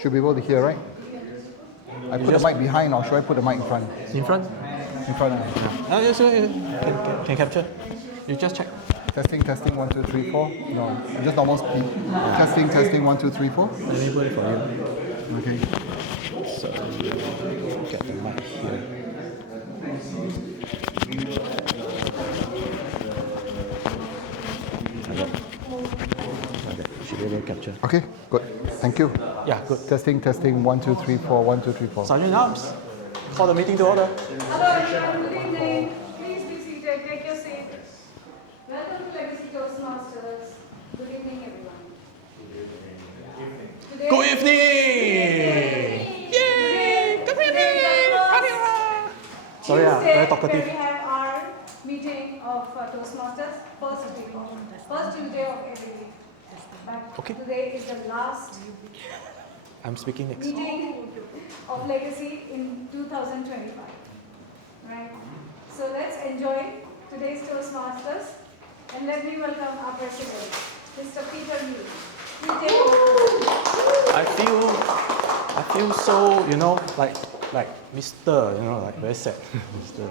Should be able to hear, right? I put the mic behind, or should I put the mic in front? In front? In front. Yes, can capture. You just check. Testing, 1, 2, 3, 4. No, just normal speed. Testing, 1, 2, 3, 4. Let me put it for you. Okay. So get the mic here. Okay, should be able to capture. Okay, good. Thank you. Yeah, good. Testing, 1, 2, 3, 4. 1, 2, 3, 4. Sergeant Arms, call the meeting to order. Hello everyone, good evening. Please be seated, take your seat. Welcome to Legacy Toastmasters. Good evening everyone. Today, Good evening! Yay! Good evening! Sorry, Tuesday, very talkative. where we have our meeting of Toastmasters, first Tuesday of every week. But Okay. today is the last I'm speaking next. meeting of Legacy in 2025. Right? So let's enjoy today's Toastmasters and let me welcome our president, Mr. Peter Lee. Please take over. I feel so, like Mr., like very sad. Mr.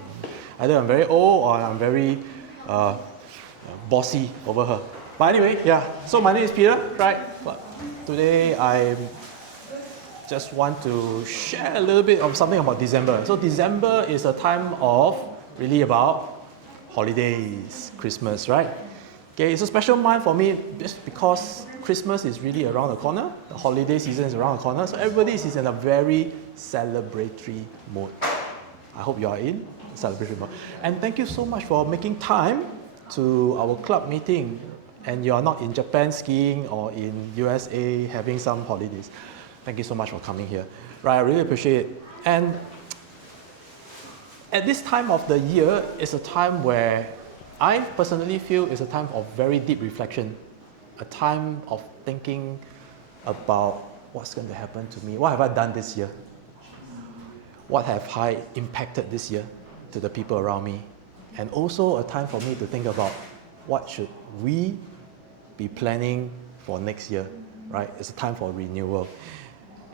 Either I'm very old or I'm very bossy over her. But anyway, yeah. So my name is Peter, right? But today I just want to share a little bit of something about December. So December is a time of really about holidays, Christmas, right? Okay, it's a special month for me just because Christmas is really around the corner. The holiday season is around the corner. So everybody is in a very celebratory mode. I hope you are in celebratory mode. And thank you so much for making time to our club meeting. And you are not in Japan skiing or in USA having some holidays. Thank you so much for coming here. Right, I really appreciate it. And at this time of the year, it's a time where I personally feel it's a time of very deep reflection, a time of thinking about what's going to happen to me. What have I done this year? What have I impacted this year to the people around me? And also a time for me to think about what should we be planning for next year, right? It's a time for renewal.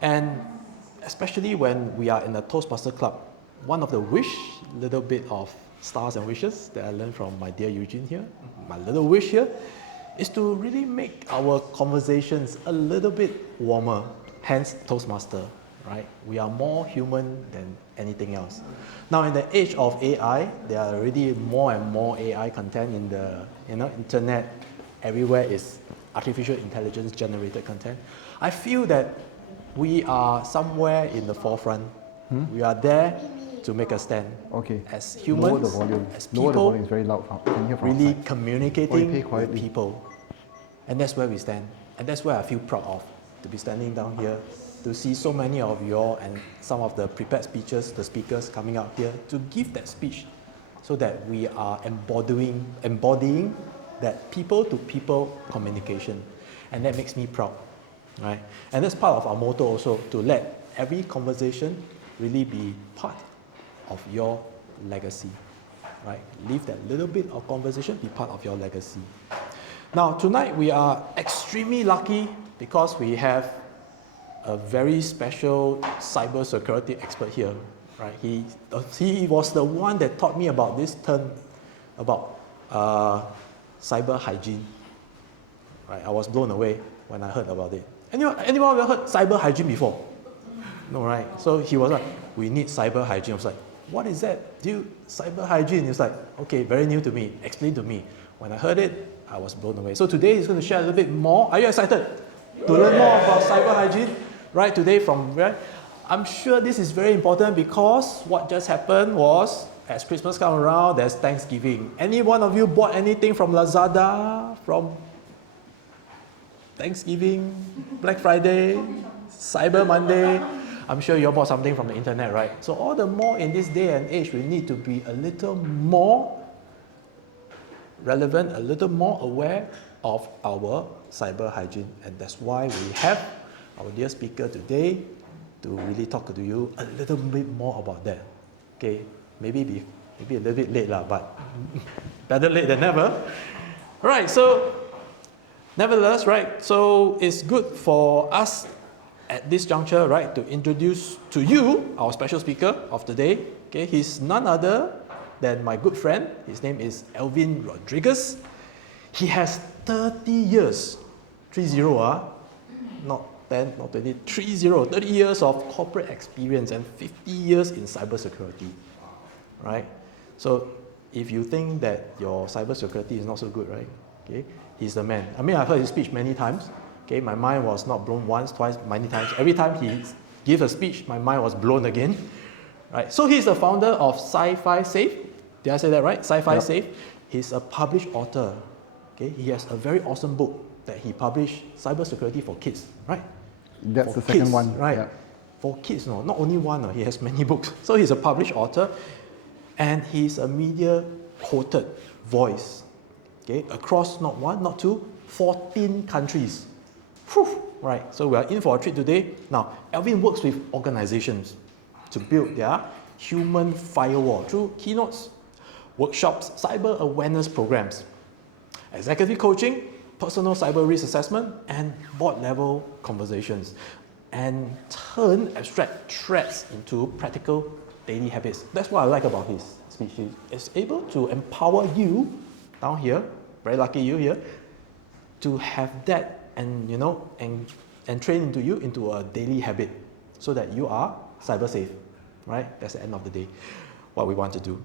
And especially when we are in a Toastmaster Club, one of the little bit of stars and wishes that I learned from my dear Eugene here, my little wish here, is to really make our conversations a little bit warmer, hence Toastmaster, right? We are more human than anything else. Now in the age of AI, there are already more and more AI content in the internet. Everywhere is artificial intelligence generated content. I feel that we are somewhere in the forefront. We are there to make a stand. Okay. As humans, Lower the volume. as Lower the people, volume is very loud. Can you hear from really outside? communicating quietly. with people. And that's where we stand. And that's where I feel proud of, to be standing down here, to see so many of you all and some of the prepared speeches, the speakers coming out here to give that speech so that we are embodying that people-to-people communication. And that makes me proud, right? And that's part of our motto also, to let every conversation really be part of your legacy, right? Leave that little bit of conversation be part of your legacy. Now, tonight we are extremely lucky because we have a very special cyber security expert here, right? He was the one that taught me about this term, about cyber hygiene, right? I was blown away when I heard about it. Anyone ever heard cyber hygiene before? No, right? So he was like, we need cyber hygiene. I was like, what is that? Cyber hygiene? He was like, okay, very new to me. Explain to me. When I heard it, I was blown away. So today he's going to share a little bit more. Are you excited to learn more about cyber hygiene? Right, today from where? I'm sure this is very important because what just happened was, as Christmas comes around, there's Thanksgiving. Any one of you bought anything from Lazada, from Thanksgiving, Black Friday, Cyber Monday? I'm sure you all bought something from the internet, right? So all the more in this day and age, we need to be a little more relevant, a little more aware of our cyber hygiene. And that's why we have our dear speaker today to really talk to you a little bit more about that. Okay, maybe a little bit late lah, but better late than never. All right, so nevertheless, right, so it's good for us at this juncture, right, to introduce to you our special speaker of the day. Okay, he's none other than my good friend. His name is Alvin Rodriguez. He has 30 years, 30, not 10, not 20, 30 years of corporate experience and 50 years in cybersecurity, right? So if you think that your cybersecurity is not so good, right, okay, he's the man. I mean, I've heard his speech many times. Okay, my mind was not blown once, twice, many times. Every time he gave a speech, my mind was blown again. Right? So he's the founder of Sci-Fi Safe. Did I say that right? Sci-Fi Safe. He's a published author. Okay, he has a very awesome book that he published, Cybersecurity for Kids. Right? That's for the second kids, one. Right? Yeah. For kids, no, not only one. He has many books. So he's a published author, and he's a media quoted voice. Okay, across not one, not two, 14 countries. Whew, right, so we are in for a treat today. Now, Alvin works with organizations to build their human firewall through keynotes, workshops, cyber awareness programs, executive coaching, personal cyber risk assessment, and board level conversations, and turn abstract threats into practical daily habits. That's what I like about his speech. He's able to empower you down here, very lucky you here, to have that and and train into you into a daily habit so that you are cyber safe, right? That's the end of the day, what we want to do.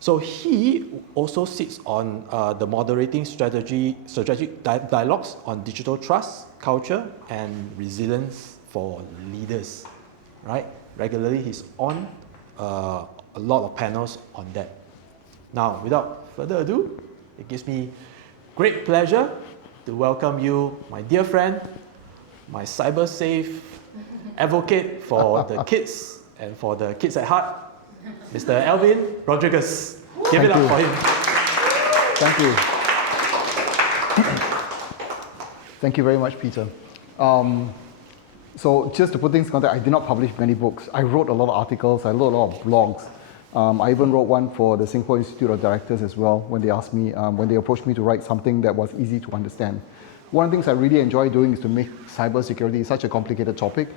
So he also sits on the moderating strategic dialogues on digital trust, culture, and resilience for leaders, right? Regularly, he's on a lot of panels on that. Now, without further ado, it gives me great pleasure to welcome you, my dear friend, my cyber safe advocate for the kids and for the kids at heart, Mr. Alvin Rodriguez. Give it up for him. Thank you. Thank you very much, Peter. So just to put things in context, I did not publish many books. I wrote a lot of articles, I wrote a lot of blogs. I even wrote one for the Singapore Institute of Directors as well when they asked me, when they approached me to write something that was easy to understand. One of the things I really enjoy doing is to make cybersecurity such a complicated topic,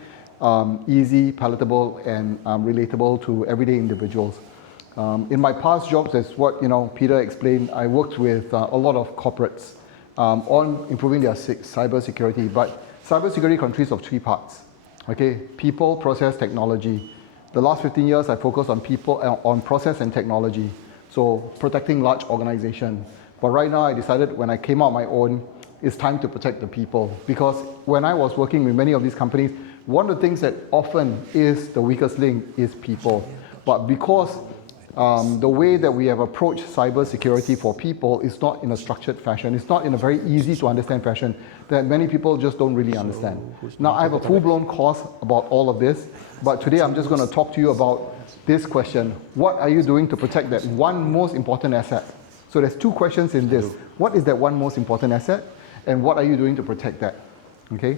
easy, palatable, and relatable to everyday individuals. In my past jobs, as what Peter explained, I worked with a lot of corporates on improving their cybersecurity. But cybersecurity consists of three parts. Okay, people, process, technology. The last 15 years, I focused on people, on process and technology. So protecting large organizations. But right now, I decided when I came out on my own, it's time to protect the people. Because when I was working with many of these companies, one of the things that often is the weakest link is people. But because the way that we have approached cybersecurity for people is not in a structured fashion, it's not in a very easy to understand fashion, that many people just don't really understand. Now, I have a full-blown course about all of this, but today I'm just going to talk to you about this question. What are you doing to protect that one most important asset? So there's two questions in this. What is that one most important asset? And what are you doing to protect that? Okay?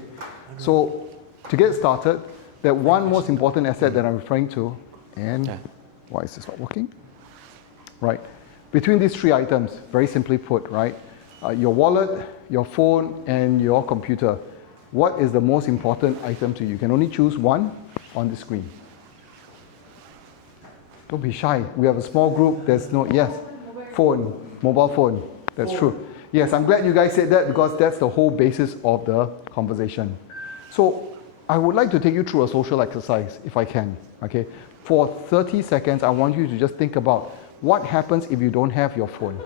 So to get started, that one most important asset that I'm referring to, and why is this not working? Right. Between these three items, very simply put, right? Your wallet, your phone, and your computer. What is the most important item to you? You can only choose one on the screen. Don't be shy. We have a small group. There's no, yes, phone, mobile phone. That's true. Yes, I'm glad you guys said that because that's the whole basis of the conversation. So I would like to take you through a social exercise, if I can, okay? For 30 seconds, I want you to just think about what happens if you don't have your phone.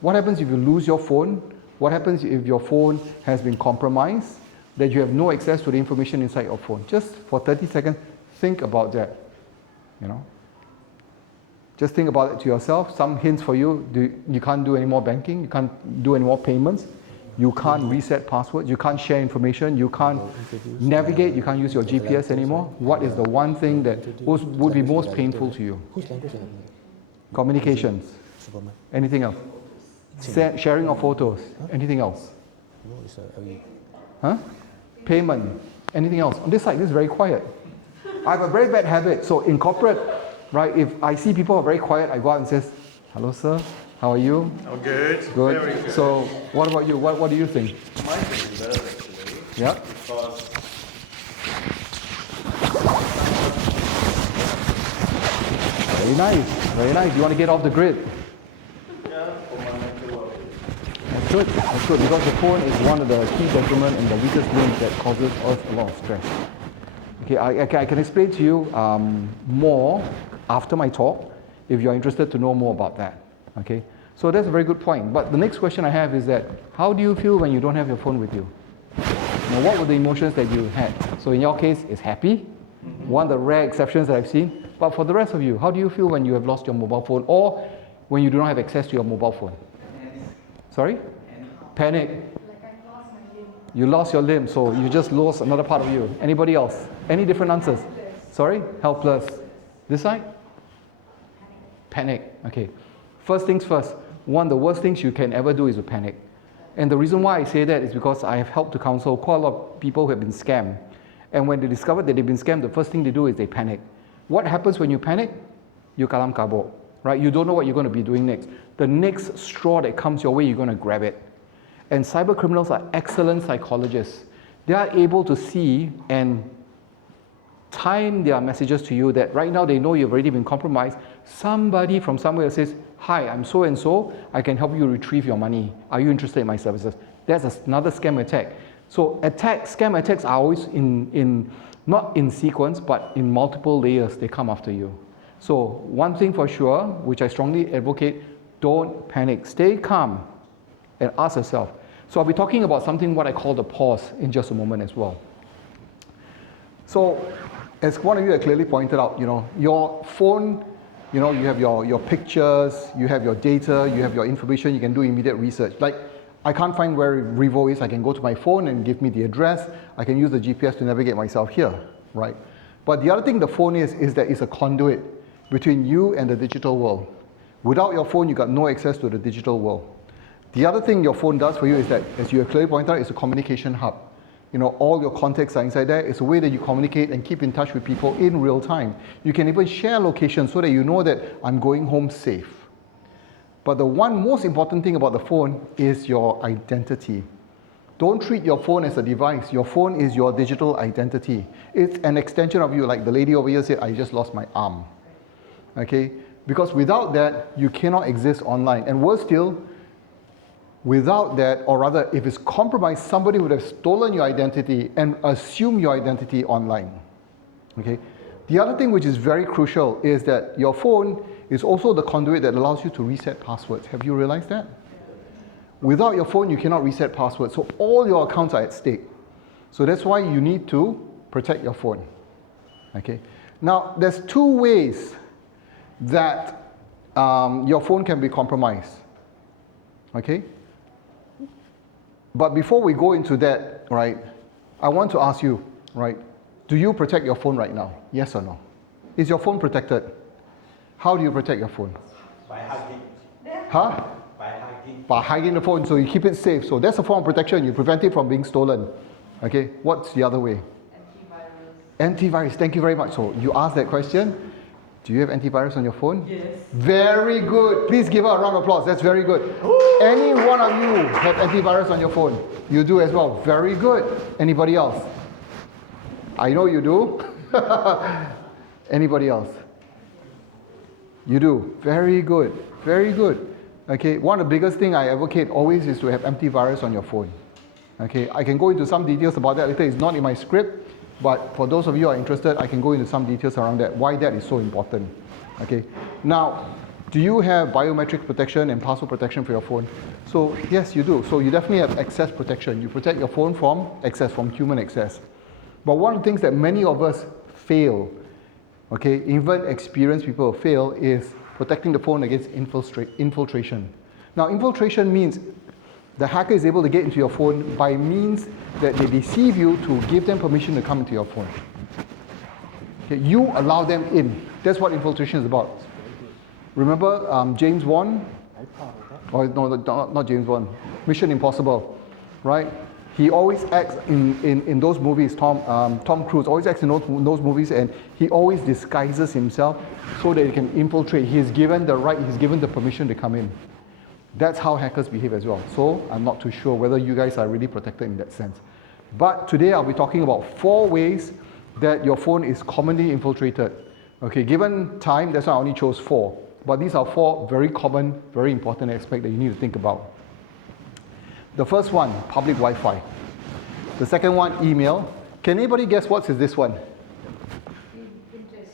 What happens if you lose your phone? What happens if your phone has been compromised, that you have no access to the information inside your phone? Just for 30 seconds, think about that, Just think about it to yourself. Some hints for you. You can't do any more banking. You can't do any more payments. You can't reset passwords. You can't share information. You can't navigate. You can't use your GPS anymore. What is the one thing that would be most painful to you? Communications. Anything else? Sharing of photos. Anything else? Huh? Payment. Anything else? On this side, this is very quiet. I have a very bad habit. So in corporate, right, if I see people are very quiet, I go out and say, "Hello, sir. How are you?" Oh, good. Good. Very good. So what about you? What do you think? My thing is better actually. Yeah? Because Very nice, very nice. You want to get off the grid? Yeah, for my mental well-being. That's good, because the phone is one of the key detriment and the weakest link that causes us a lot of stress. Okay, I can explain to you more after my talk if you're interested to know more about that. Okay, so that's a very good point. But the next question I have is that, how do you feel when you don't have your phone with you? Now, what were the emotions that you had? So in your case, it's happy, one of the rare exceptions that I've seen. But for the rest of you, how do you feel when you have lost your mobile phone or when you do not have access to your mobile phone? Sorry? Panic. Like I lost my limb. You lost your limb, so you just lost another part of you. Anybody else? Any different answers? Sorry? Helpless. This side? Panic. Okay. First things first. One of the worst things you can ever do is to panic. And the reason why I say that is because I have helped to counsel quite a lot of people who have been scammed. And when they discover that they've been scammed, the first thing they do is they panic. What happens when you panic? You kalam kabut, right? You don't know what you're going to be doing next. The next straw that comes your way, you're going to grab it. And cyber criminals are excellent psychologists. They are able to see and time their messages to you that right now they know you've already been compromised. Somebody from somewhere says, hi, I'm so and so, I can help you retrieve your money. Are you interested in my services? That's another scam attack. So scam attacks are always not in sequence, but in multiple layers, they come after you. So one thing for sure, which I strongly advocate, don't panic. Stay calm and ask yourself. So I'll be talking about something what I call the pause in just a moment as well. So as one of you have clearly pointed out, your phone, you have your pictures, you have your data, you have your information, you can do immediate research. Like, I can't find where Revo is, I can go to my phone and give me the address, I can use the GPS to navigate myself here, right? But the other thing the phone is that it's a conduit between you and the digital world. Without your phone, you got no access to the digital world. The other thing your phone does for you is that, as you have clearly pointed out, it's a communication hub. All your contacts are inside there. It's a way that you communicate and keep in touch with people in real time. You can even share locations so that you know that I'm going home safe. But the one most important thing about the phone is your identity. Don't treat your phone as a device. Your phone is your digital identity. It's an extension of you, like the lady over here said, I just lost my arm. Okay? Because without that, you cannot exist online. And worse still, without that, or rather, if it's compromised, somebody would have stolen your identity and assumed your identity online. Okay? The other thing which is very crucial is that your phone is also the conduit that allows you to reset passwords. Have you realized that? Without your phone, you cannot reset passwords. So all your accounts are at stake. So that's why you need to protect your phone. Okay? Now, there's two ways that your phone can be compromised. Okay? But before we go into that, right, I want to ask you, right, do you protect your phone right now? Yes or no? Is your phone protected? How do you protect your phone? By hugging. Huh? By hugging. By hiding the phone, so you keep it safe. So that's a form of protection. You prevent it from being stolen. Okay, what's the other way? Antivirus, thank you very much. So you asked that question. Do you have antivirus on your phone? Yes. Very good. Please give her a round of applause. That's very good. Any one of you have antivirus on your phone? You do as well. Very good. Anybody else? I know you do. Anybody else? You do. Very good. Very good. Okay, one of the biggest things I advocate always is to have antivirus on your phone. Okay, I can go into some details about that later. It's not in my script, but for those of you who are interested, I can go into some details around that, why that is so important. Okay, now, do you have biometric protection and password protection for your phone? So yes, you do. So you definitely have access protection. You protect your phone from access, from human access. But one of the things that many of us fail, okay, even experienced people fail, is protecting the phone against infiltration. Now, infiltration means the hacker is able to get into your phone by means that they deceive you to give them permission to come into your phone. Okay, you allow them in. That's what infiltration is about. Remember James Bond? Or no, not James Bond. Mission Impossible, right? He always acts in those movies. Tom Cruise always acts in those movies, and he always disguises himself so that he can infiltrate. He's given the right. He's given the permission to come in. That's how hackers behave as well. So I'm not too sure whether you guys are really protected in that sense. But today I'll be talking about 4 ways that your phone is commonly infiltrated. Okay, given time, that's why I only chose 4. But these are 4 very common, very important aspects that you need to think about. The first one, public Wi-Fi. The second one, email. Can anybody guess what is this one? Pinterest.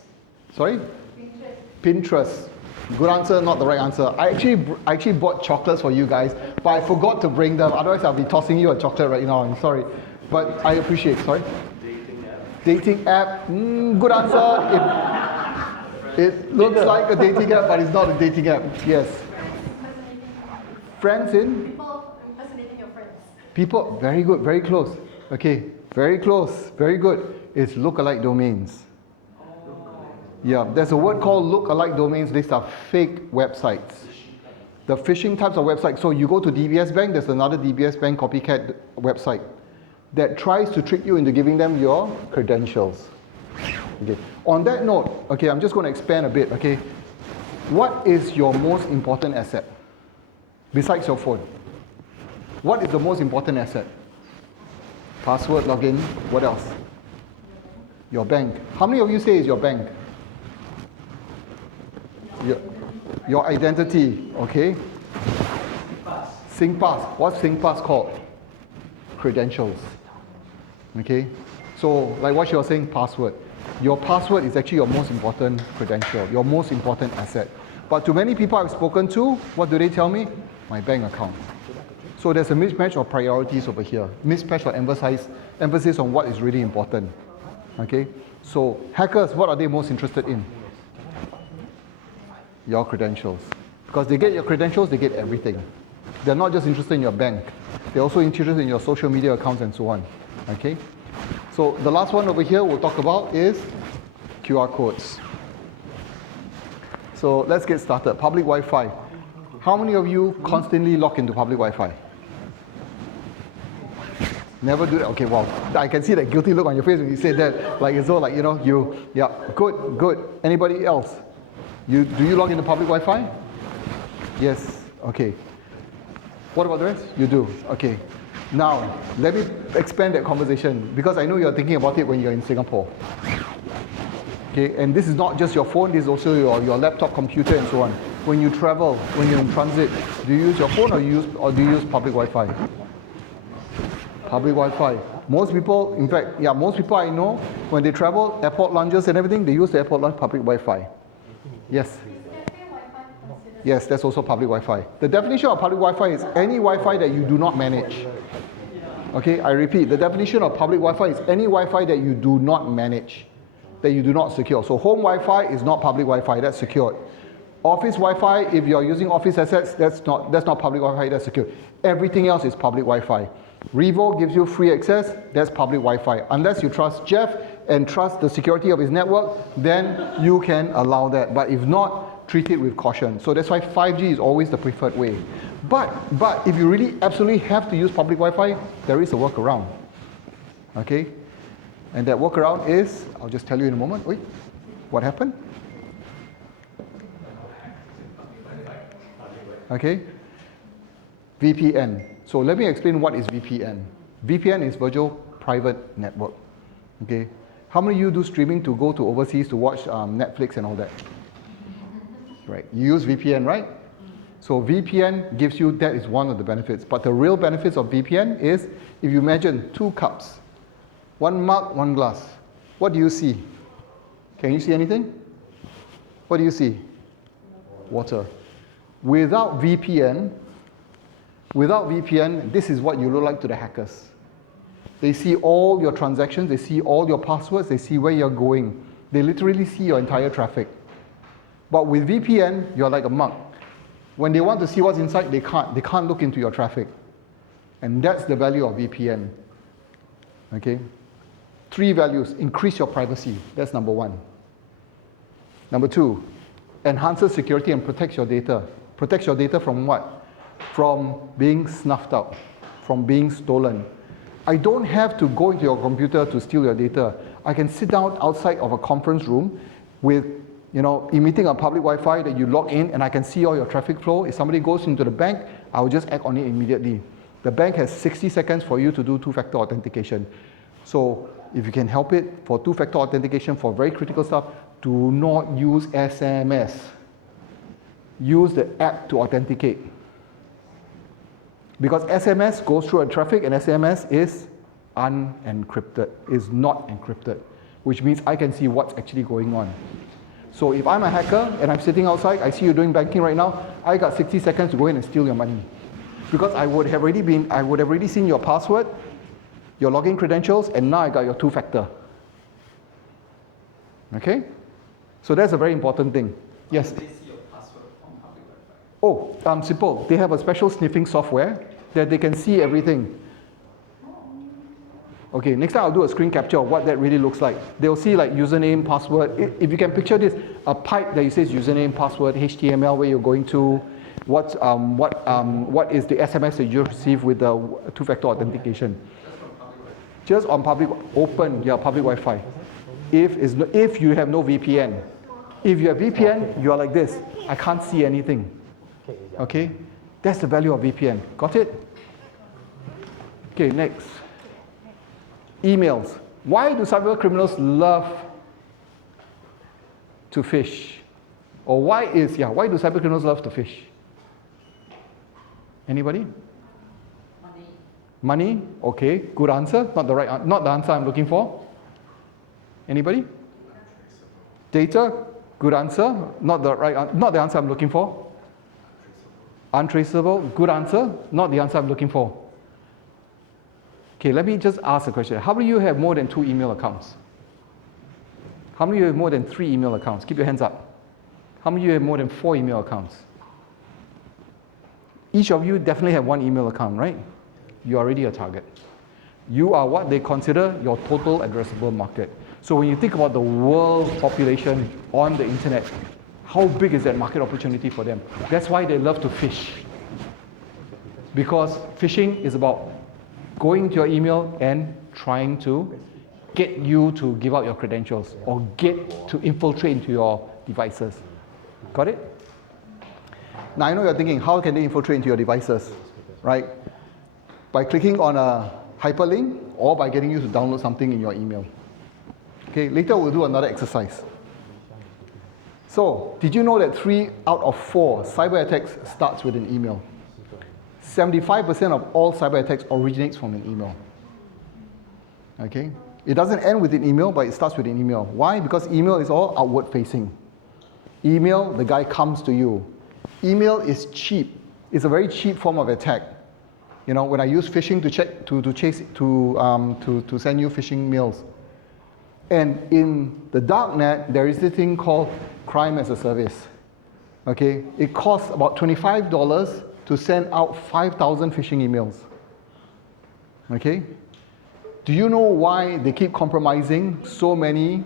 Sorry? Pinterest. Pinterest. Good answer, not the right answer. I actually bought chocolates for you guys, but I forgot to bring them. Otherwise, I'll be tossing you a chocolate right now. I'm sorry. But I appreciate, sorry? Dating app. Good answer. It looks like a dating app, but it's not a dating app. Yes. Friends in? People impersonating your friends. People, very good, very close. Okay, very close, very good. It's lookalike domains. Yeah, there's a word called lookalike domains. These are fake websites. The phishing types of websites. So you go to DBS Bank, there's another DBS Bank copycat website that tries to trick you into giving them your credentials. Okay. On that note, okay, I'm just going to expand a bit, okay. What is your most important asset? Besides your phone. What is the most important asset? Password, login, what else? Your bank. How many of you say is your bank? Your identity, okay. SingPass. What's SingPass called? Credentials. Okay. So, like what you're saying, password. Your password is actually your most important credential, your most important asset. But to many people I've spoken to, what do they tell me? My bank account. So there's a mismatch of priorities over here, mismatch of emphasis on what is really important. Okay? So hackers, what are they most interested in? Your credentials. Because they get your credentials, they get everything. They're not just interested in your bank. They're also interested in your social media accounts and so on. Okay? So the last one over here we'll talk about is QR codes. So let's get started. Public Wi-Fi. How many of you constantly log into public Wi-Fi? Never do that? Okay, wow. I can see that guilty look on your face when you say that. Like as though, like, yeah, good. Anybody else? Do you log into public Wi-Fi? Yes, okay. What about the rest? You do, okay. Now, let me expand that conversation because I know you're thinking about it when you're in Singapore. Okay, and this is not just your phone, this is also your laptop, computer, and so on. When you travel, when you're in transit, do you use your phone or do you use public Wi-Fi? Public Wi-Fi. Most people, in fact, most people I know, when they travel, airport lounges and everything, they use the airport lounge public Wi-Fi. Yes? Yes, that's also public Wi-Fi. The definition of public Wi-Fi is any Wi-Fi that you do not manage. Okay, I repeat, the definition of public Wi-Fi is any Wi-Fi that you do not manage, that you do not secure. So home Wi-Fi is not public Wi-Fi, that's secured. Office Wi-Fi, if you're using office assets, that's not public Wi-Fi, that's secured. Everything else is public Wi-Fi. Revo gives you free access, that's public Wi-Fi. Unless you trust Jeff and trust the security of his network, then you can allow that. But if not, treat it with caution. So that's why 5G is always the preferred way. But if you really absolutely have to use public Wi-Fi, there is a workaround. Okay? And that workaround is, I'll just tell you in a moment. Wait, what happened? Okay? VPN. So let me explain what is VPN. VPN is virtual private network. Okay? How many of you do streaming to go to overseas to watch Netflix and all that? Right. You use VPN, right? So VPN gives you, that is one of the benefits. But the real benefits of VPN is, if you imagine 2 cups, 1 mug, 1 glass. What do you see? Can you see anything? What do you see? Water. Without VPN, this is what you look like to the hackers. They see all your transactions, they see all your passwords, they see where you're going. They literally see your entire traffic. But with VPN, you're like a mug. When they want to see what's inside, they can't. They can't look into your traffic. And that's the value of VPN. Okay? 3 values. Increase your privacy. That's number 1. Number 2, enhances security and protects your data. Protects your data from what? From being snuffed out, from being stolen. I don't have to go into your computer to steal your data. I can sit down outside of a conference room with emitting a public Wi-Fi that you log in, and I can see all your traffic flow. If somebody goes into the bank, I will just act on it immediately. The bank has 60 seconds for you to do 2-factor authentication. So if you can help it for 2-factor authentication for very critical stuff, do not use SMS. Use the app to authenticate. Because SMS goes through a traffic and SMS is unencrypted, is not encrypted, which means I can see what's actually going on. So if I'm a hacker and I'm sitting outside, I see you doing banking right now, I got 60 seconds to go in and steal your money. Because I would have already seen your password, your login credentials, and now I got your two-factor. Okay? So that's a very important thing. Yes? Oh, simple. They have a special sniffing software that they can see everything. Okay, next time I'll do a screen capture of what that really looks like. They'll see like username, password. If you can picture this, a pipe that says username, password, HTML, where you're going to, what is the SMS that you receive with the two-factor authentication. Just on public, open, public Wi-Fi. If you have no VPN. If you have VPN, you are like this. I can't see anything. Okay? That's the value of VPN. Got it? Okay, next. Emails. Why do cyber criminals love to fish? Or why do cyber criminals love to fish? Anybody? Money? Okay, good answer. Not the answer I'm looking for. Anybody? Data? Good answer. Not the answer I'm looking for. Untraceable? Good answer. Not the answer I'm looking for. Okay, let me just ask a question. How many of you have more than 2 email accounts? How many of you have more than 3 email accounts? Keep your hands up. How many of you have more than 4 email accounts? Each of you definitely have 1 email account, right? You're already a target. You are what they consider your total addressable market. So when you think about the world's population on the internet, how big is that market opportunity for them? That's why they love to fish. Because phishing is about going to your email and trying to get you to give out your credentials or get to infiltrate into your devices. Got it? Now I know you're thinking, how can they infiltrate into your devices, right? By clicking on a hyperlink or by getting you to download something in your email. Okay, later we'll do another exercise. So, did you know that 3 out of 4 cyber attacks starts with an email? 75% of all cyber attacks originates from an email. Okay? It doesn't end with an email, but it starts with an email. Why? Because email is all outward facing. Email, the guy comes to you. Email is cheap. It's a very cheap form of attack. You know, when I use phishing to send you phishing mails. And in the dark net, there is this thing called crime as a service. Okay? It costs about $25 to send out 5,000 phishing emails. Okay? Do you know why they keep compromising so many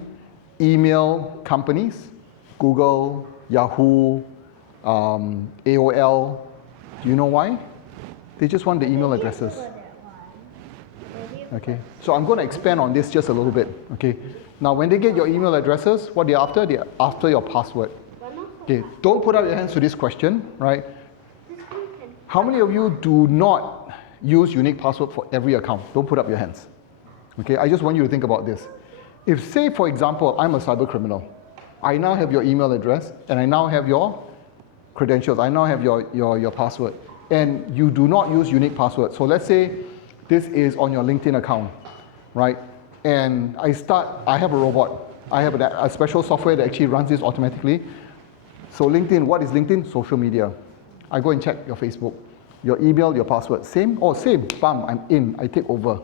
email companies? Google, Yahoo, AOL. Do you know why? They just want the email addresses. Okay, so I'm going to expand on this just a little bit. Okay, now when they get your email addresses, what they're after your password. Okay, don't put up your hands to this question, right? How many of you do not use unique password for every account? Don't put up your hands. Okay, I just want you to think about this. If, say, for example, I'm a cyber criminal, I now have your email address, and I now have your credentials, I now have your password, and you do not use unique password. So let's say this is on your LinkedIn account, right? And I have a robot. I have a special software that actually runs this automatically. So LinkedIn, what is LinkedIn? Social media. I go and check your Facebook, your email, your password. Same? Oh, same. Bam, I'm in. I take over.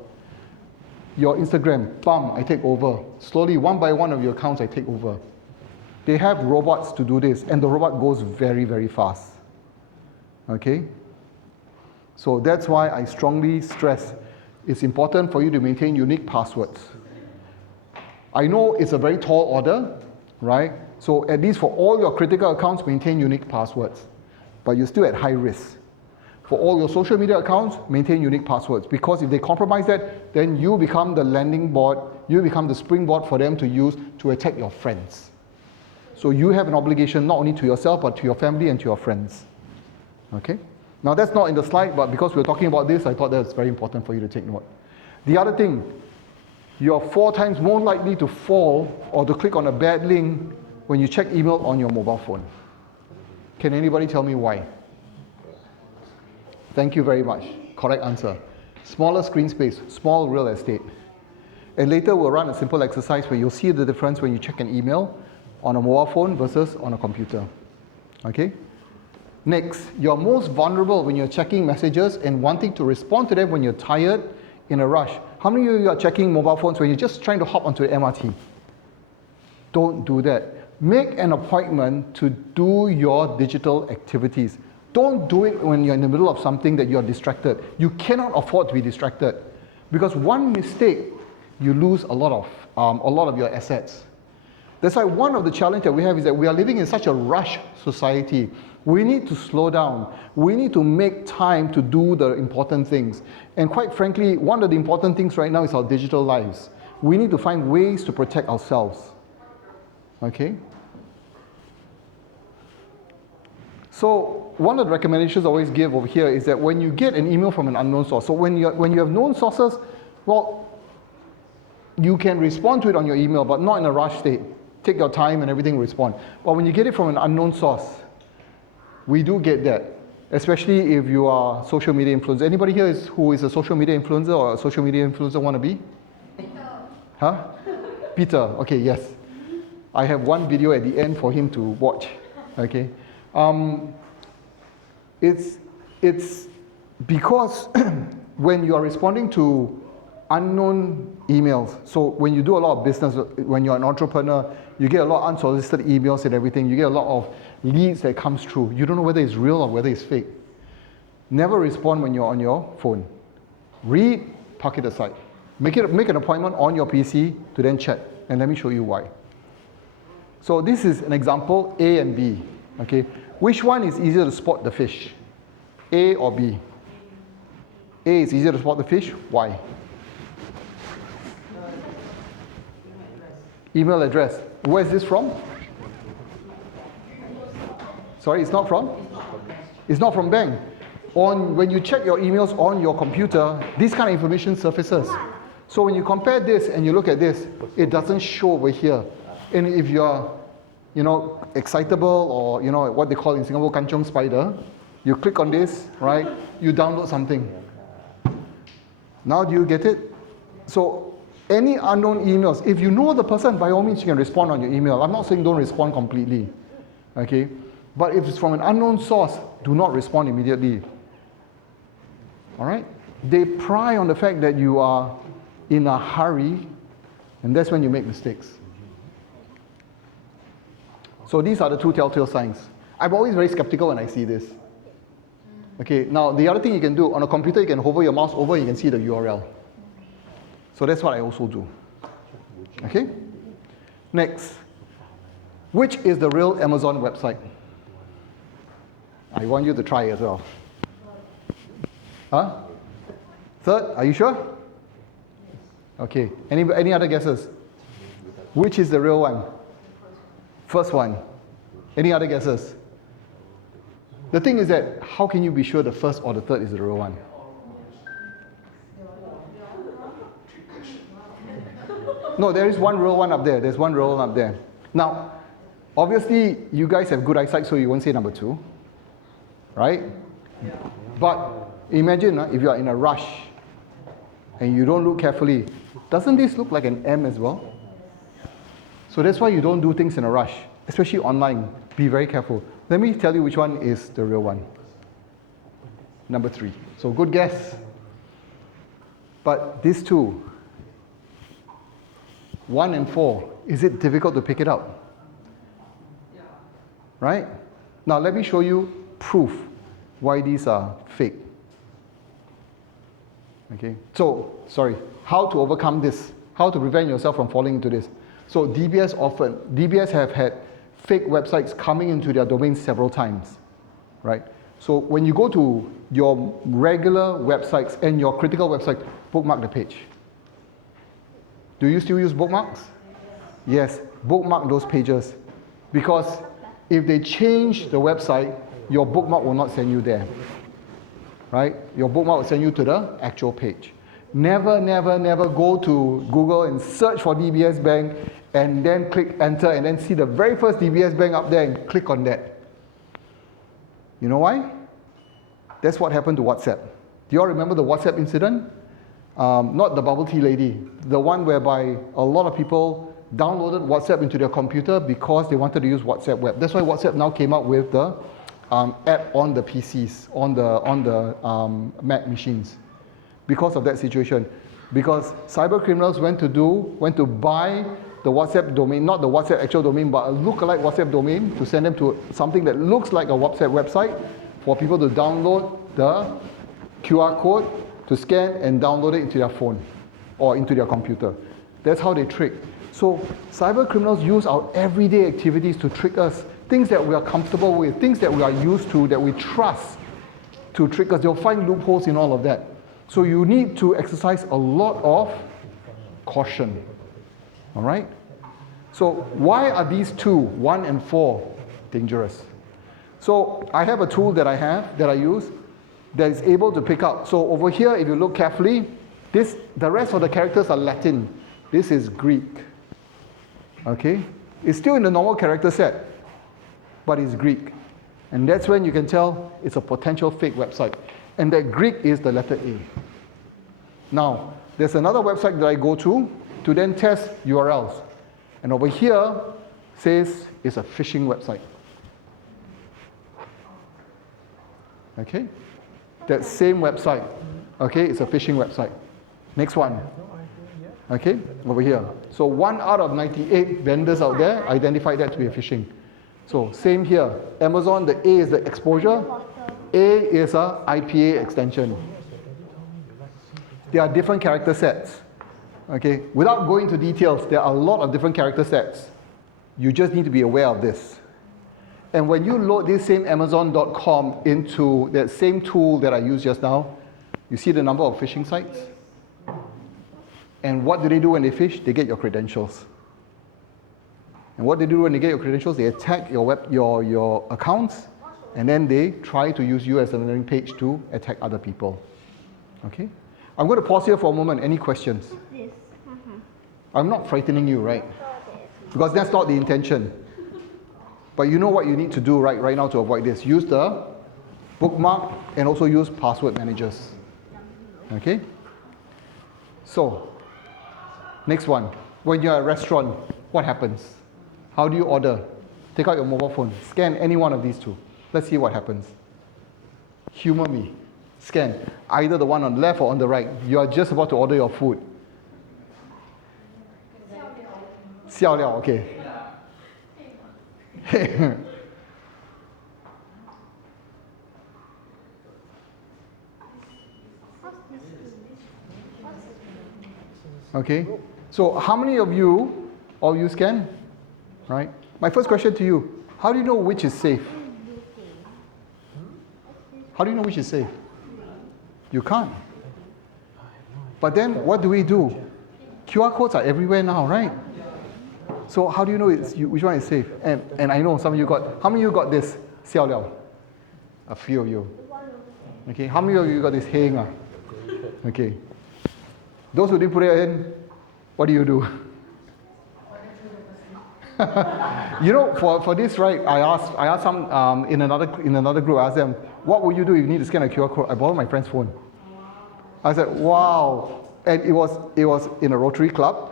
Your Instagram, bam, I take over. Slowly, one by one of your accounts, I take over. They have robots to do this, and the robot goes very, very fast. Okay? So that's why I strongly stress it's important for you to maintain unique passwords. I know it's a very tall order, right? So at least for all your critical accounts, maintain unique passwords. But you're still at high risk. For all your social media accounts, maintain unique passwords. Because if they compromise that, then you become the landing board, you become the springboard for them to use to attack your friends. So you have an obligation not only to yourself, but to your family and to your friends. Okay? Now that's not in the slide, but because we're talking about this, I thought that's very important for you to take note. The other thing, You're 4 times more likely to fall or to click on a bad link when you check email on your mobile phone. Can anybody tell me why? Thank you very much. Correct answer. Smaller screen space, small real estate. And later we'll run a simple exercise where you'll see the difference when you check an email on a mobile phone versus on a computer. Okay? Next, you're most vulnerable when you're checking messages and wanting to respond to them when you're tired, in a rush. How many of you are checking mobile phones when you're just trying to hop onto the MRT? Don't do that. Make an appointment to do your digital activities. Don't do it when you're in the middle of something that you're distracted. You cannot afford to be distracted, because one mistake, you lose a lot of your assets. That's why one of the challenges that we have is that we are living in such a rush society. We need to slow down. We need to make time to do the important things. And quite frankly, one of the important things right now is our digital lives. We need to find ways to protect ourselves. Okay? So one of the recommendations I always give over here is that when you get an email from an unknown source, so when you have known sources, well, you can respond to it on your email, but not in a rush state. Take your time and everything, respond. But when you get it from an unknown source, we do get that, especially if you are social media influencer. Anybody here who is a social media influencer or a social media influencer wannabe? Huh? Peter, okay, yes. I have one video at the end for him to watch, okay? It's because when you are responding to unknown emails, so when you do a lot of business, when you're an entrepreneur, you get a lot of unsolicited emails and everything, you get a lot of leads that comes through. You don't know whether it's real or whether it's fake. Never respond when you're on your phone. Read, park it aside. Make an appointment on your PC to then check, and let me show you why. So this is an example, A and B. Okay, which one is easier to spot the fish? A or B? A is easier to spot the fish. Why? Email address. Where is this from? Sorry, it's not from? It's not from bank. When you check your emails on your computer, this kind of information surfaces. So when you compare this and you look at this, it doesn't show over here. And if you're, excitable, or what they call in Singapore kanchong spider, you click on this, right? You download something. Now do you get it? So any unknown emails, if you know the person, by all means you can respond on your email. I'm not saying don't respond completely, okay? But if it's from an unknown source, do not respond immediately. All right? They pry on the fact that you are in a hurry, and that's when you make mistakes. So these are the 2 telltale signs. I'm always very skeptical when I see this. Okay, now the other thing you can do, on a computer you can hover your mouse over, you can see the URL. So that's what I also do. Okay? Next. Which is the real Amazon website? I want you to try as well. Huh? Third, are you sure? Okay, any other guesses? Which is the real one? First one. Any other guesses? The thing is that, how can you be sure the first or the third is the real one? No, there is one real one up there. There's one real one up there. Now, obviously, you guys have good eyesight, so you won't say number 2. Right? But imagine if you are in a rush and you don't look carefully, doesn't this look like an M as well? So that's why you don't do things in a rush, especially online. Be very careful. Let me tell you which one is the real one. Number 3. So good guess. But these two, 1 and 4, is it difficult to pick it up? Right? Now let me show you proof why these are fake. Okay, so, how to overcome this? How to prevent yourself from falling into this? So DBS have had fake websites coming into their domain several times, right? So when you go to your regular websites and your critical website, bookmark the page. Do you still use bookmarks? Yes, bookmark those pages, because if they change the website, your bookmark will not send you there, right? Your bookmark will send you to the actual page. Never, never, never go to Google and search for DBS Bank and then click enter and then see the very first DBS Bank up there and click on that. You know why? That's what happened to WhatsApp. Do you all remember the WhatsApp incident? Not the bubble tea lady, the one whereby a lot of people downloaded WhatsApp into their computer because they wanted to use WhatsApp web. That's why WhatsApp now came up with the app on the PCs, on the Mac machines. Because of that situation. Because cyber criminals went to buy the WhatsApp domain, not the WhatsApp actual domain, but a lookalike WhatsApp domain to send them to something that looks like a WhatsApp website for people to download the QR code to scan and download it into their phone or into their computer. That's how they trick. So cyber criminals use our everyday activities to trick us, things that we are comfortable with, things that we are used to, that we trust to trick us. They'll find loopholes in all of that. So you need to exercise a lot of caution. All right? So why are these two, 1 and 4, dangerous? So I have a tool that I use that is able to pick up. So over here, if you look carefully, the rest of the characters are Latin. This is Greek. Okay? It's still in the normal character set, but it's Greek. And that's when you can tell it's a potential fake website. And that Greek is the letter A. Now, there's another website that I go to then test URLs. And over here says it's a phishing website. Okay? That same website. Okay, it's a phishing website. Next one. Okay, over here. So 1 out of 98 vendors out there identified that to be a phishing. So same here. Amazon, the A is the exposure. A is a IPA extension. There are different character sets. Okay, without going into details, there are a lot of different character sets. You just need to be aware of this. And when you load this same Amazon.com into that same tool that I used just now, you see the number of phishing sites? And what do they do when they phish? They get your credentials. And what they do when they get your credentials, they attack your accounts, and then they try to use you as a landing page to attack other people. Okay? I'm going to pause here for a moment. Any questions? I'm not frightening you, right? Because that's not the intention. But you know what you need to do right now to avoid this. Use the bookmark and also use password managers. Okay? So, next one. When you're at a restaurant, what happens? How do you order? Take out your mobile phone. Scan any one of these two. Let's see what happens. Humor me. Scan. Either the one on the left or on the right. You are just about to order your food. 笑料, okay. Okay. So how many of you, all you scan? Right? My first question to you, how do you know which is safe? How do you know which is safe? You can't. But then what do we do? QR codes are everywhere now, right? So how do you know which one is safe? And I know some of you got, how many of you got this? 笑料? A few of you. Okay, how many of you got this hang? Okay. Those who didn't put it in, what do you do? You know, for this, right, I asked some, in another group, I asked them, what would you do if you need to scan a QR code? I borrowed my friend's phone. I said, wow. And it was in a Rotary Club.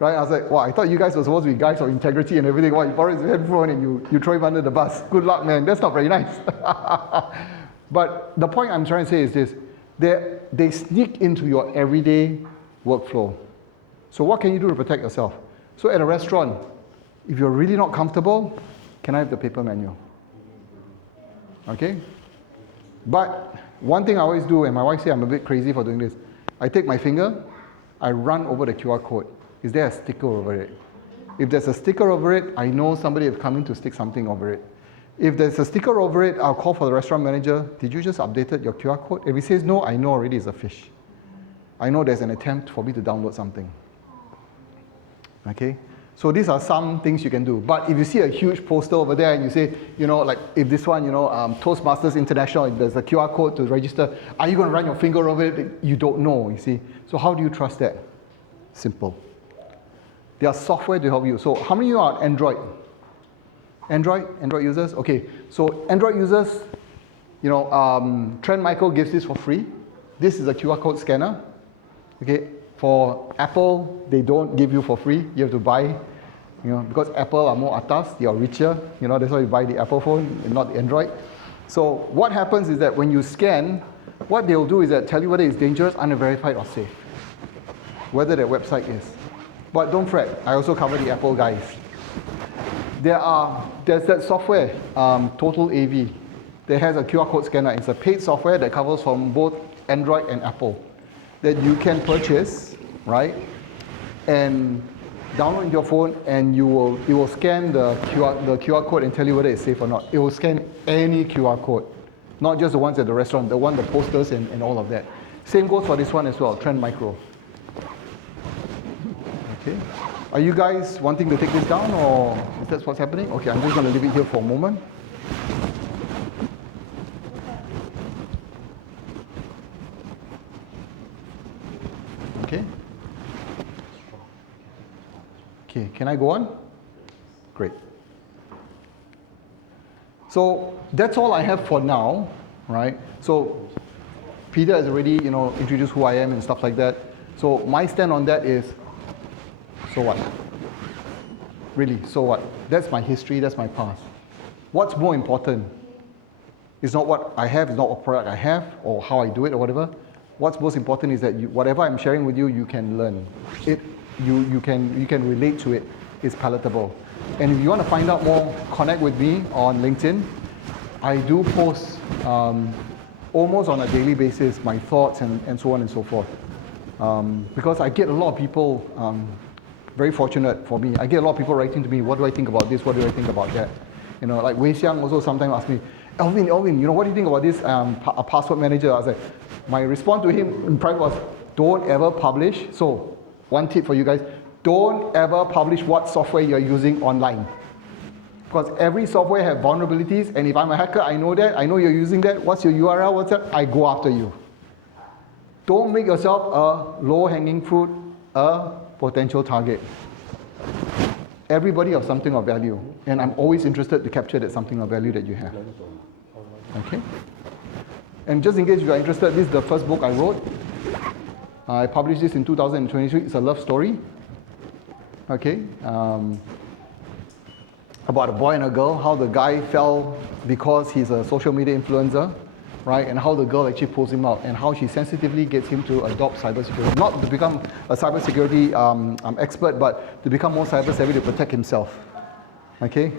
Right? I was like, wow, I thought you guys were supposed to be guys of integrity and everything. Wow, you borrow his headphone and you throw him under the bus. Good luck, man. That's not very nice. But the point I'm trying to say is this. They sneak into your everyday workflow. So what can you do to protect yourself? So at a restaurant, if you're really not comfortable, can I have the paper manual? Okay? But one thing I always do, and my wife says I'm a bit crazy for doing this, I take my finger, I run over the QR code. Is there a sticker over it? If there's a sticker over it, I know somebody is coming to stick something over it. If there's a sticker over it, I'll call for the restaurant manager. Did you just update your QR code? If he says no, I know already it's a fish. I know there's an attempt for me to download something. Okay? So these are some things you can do. But if you see a huge poster over there and you say, like if this one, Toastmasters International, there's a QR code to register, are you going to run your finger over it? You don't know, you see. So how do you trust that? Simple. There are software to help you. So how many of you are Android? Android users? Okay, so Android users, Trend Micro gives this for free. This is a QR code scanner. Okay, for Apple, they don't give you for free. You have to buy, because Apple are more atas, they are richer. That's why you buy the Apple phone and not the Android. So what happens is that when you scan, what they'll do is that tell you whether it's dangerous, unverified, or safe. Whether their website is. But don't fret, I also cover the Apple guys. There's that software, Total AV, that has a QR code scanner. It's a paid software that covers from both Android and Apple that you can purchase, right? And download into your phone, and it will scan the QR code and tell you whether it's safe or not. It will scan any QR code, not just the ones at the restaurant, the posters and all of that. Same goes for this one as well, Trend Micro. Okay. Are you guys wanting to take this down, or is that what's happening? Okay, I'm just going to leave it here for a moment. Okay. Okay, can I go on? Great. So that's all I have for now, right? So Peter has already, introduced who I am and stuff like that. So my stand on that is, so what? Really, so what? That's my history, that's my past. What's more important is not what I have, it's not what product I have, or how I do it, or whatever. What's most important is that whatever I'm sharing with you, you can learn. You can relate to it. It's palatable. And if you want to find out more, connect with me on LinkedIn. I do post almost on a daily basis my thoughts and so on and so forth. Because I get a lot of people, very fortunate for me, I get a lot of people writing to me, what do I think about this, what do I think about that? Like Wei Xiang also sometimes asks me, Alvin, what do you think about this a password manager? I was like, my response to him in private was, don't ever publish. So one tip for you guys, don't ever publish what software you're using online. Because every software has vulnerabilities, and if I'm a hacker, I know that, I know you're using that, what's your URL, what's that, I go after you. Don't make yourself a low-hanging fruit, a potential target. Everybody has something of value, and I'm always interested to capture that something of value that you have. Okay? And just in case you are interested, this is the first book I wrote. I published this in 2023. It's a love story. Okay? About a boy and a girl, how the guy fell because he's a social media influencer, right? And how the girl actually pulls him out, and how she sensitively gets him to adopt cybersecurity. Not to become a cybersecurity expert, but to become more cyber savvy to protect himself. Okay?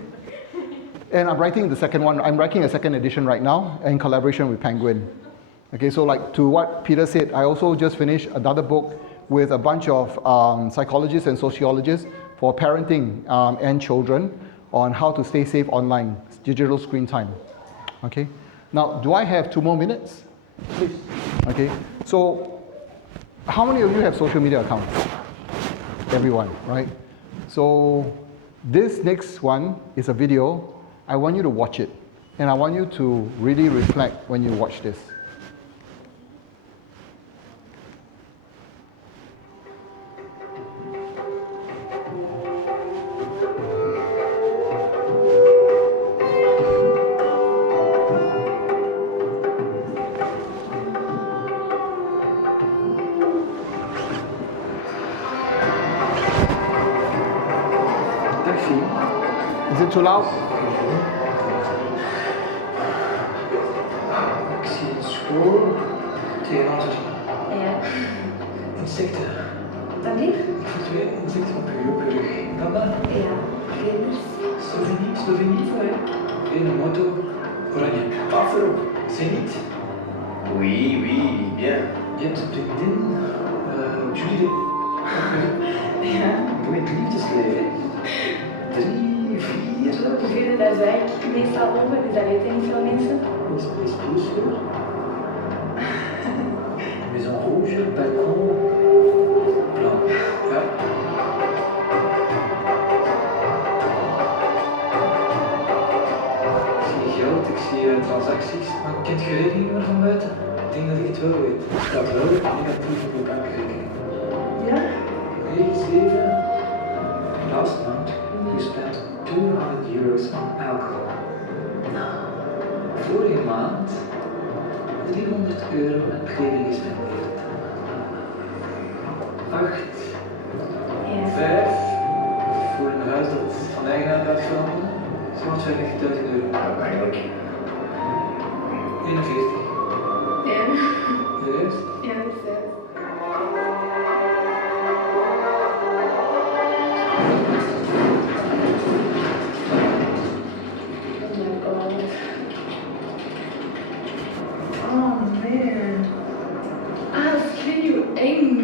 And I'm writing the second one. I'm writing a second edition right now in collaboration with Penguin. Okay, so like to what Peter said, I also just finished another book with a bunch of psychologists and sociologists for parenting and children on how to stay safe online, digital screen time. Okay, now do I have 2 more minutes? Please. Okay, so how many of you have social media accounts? Everyone, right? So this next one is a video. I want you to watch it, and I want you to really reflect when you watch this. Is it too loud? Ik zie een school theater. Ja. Insecten. Dat lief? Ik zie 2 insecten op je rug. Kan dat? Ja. Vlinders. Slovenie, Slovenie. Ja. Een moto. Oranje. Afro. Zenit. Oui, oui, bien. Je hebt een vriendin. Julie. Ja. Boeiend liefdesleven. 3, 4. De vierde, daar zwaai ik meestal over, dus dat weten niet veel mensen. Is plus hoor. Maison rouge, balcon. Blanc. Ja. precies. Maar kent je rekeningen van buiten? Ik denk dat ik het wel weet. Het staat wel negatief op je bankrekening. Ja? 7. Last month, you spent €200 on alcohol. Vorige maand €300 aan kleding gespendeerd. 8. Ja. 5. Voor een huis dat van eigenaar gaat veranderen. Zwart €50.000. Eigenlijk. 41. Ja. Serieus? Ja, dat is het. Oh my god. Oh man. Ah, dat is heel eng.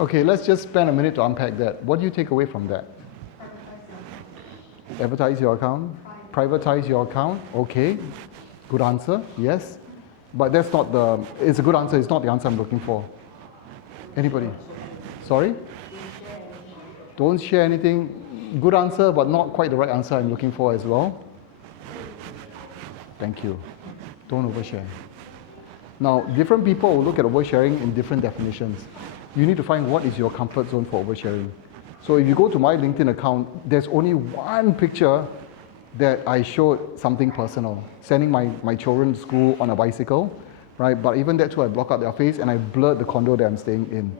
Okay, let's just spend a minute to unpack that. What do you take away from that? Advertise your account? Privatize your account? Okay, good answer, yes. But that's not the, it's a good answer, it's not the answer I'm looking for. Anybody? Sorry? Don't share anything. Good answer, but not quite the right answer I'm looking for as well. Thank you. Don't overshare. Now, different people will look at oversharing in different definitions. You need to find what is your comfort zone for oversharing. So if you go to my LinkedIn account, there's only one picture that I showed something personal, sending my children to school on a bicycle, right? But even that too, I block out their face and I blurred the condo that I'm staying in.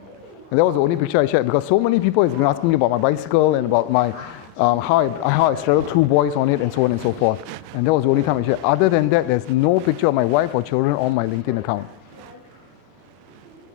And that was the only picture I shared because so many people have been asking me about my bicycle and about my how I straddled 2 boys on it and so on and so forth. And that was the only time I shared. Other than that, there's no picture of my wife or children on my LinkedIn account.